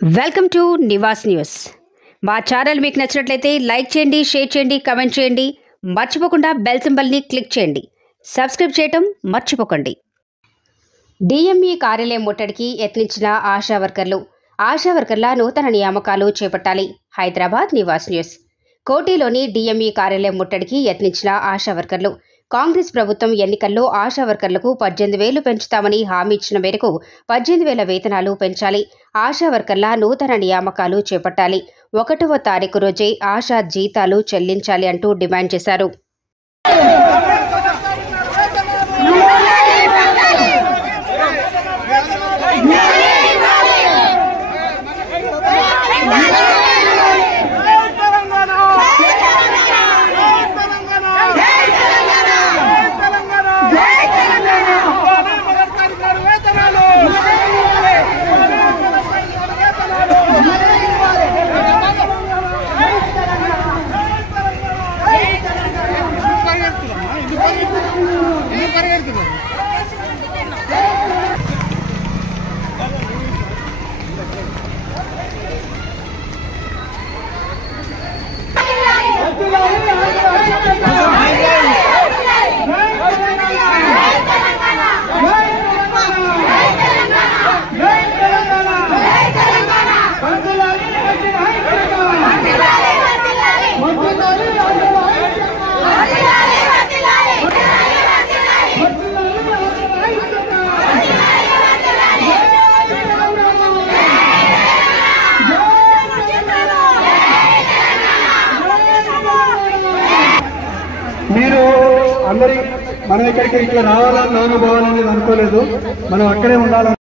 Welcome to Nivas news. మా channel మీకు నచ్చినట్లయితే లైక్ చేయండి, షేర్ చేయండి, కామెంట్ చేయండి. మర్చిపోకుండా బెల్ సింబల్ని క్లిక్ చేయండి. సబ్స్క్రైబ్ చేయటం మర్చిపోకండి. డిఎంఈ కార్యాలయం ముట్టడికి యత్నించిన ఆశా వర్కర్ల నూతన నియామకాలు చేపట్టాలి. హైదరాబాద్ నివాస్ న్యూస్. కోటిలోని డిఎంఈ కార్యాలయం ముట్టడికి యత్నించిన ఆశా వర్కర్లు కాంగ్రెస్ ప్రభుత్వం ఎన్నికల్లో ఆశా వర్కర్లకు 18,000 పెంచుతామని హామీ ఇచ్చిన మేరకు 18,000 వేతనాలు పెంచాలి. ఆశా వర్కర్ల నూతన నియామకాలు చేపట్టాలి. 1వ తారీఖు రోజే ఆశా జీతాలు చెల్లించాలి అంటూ డిమాండ్ చేశారు. మీరు అందరి మనం ఇక్కడికి ఇట్లా రావాలని నాన్న పోవాలనేది అనుకోలేదు. మనం అక్కడే ఉండాలని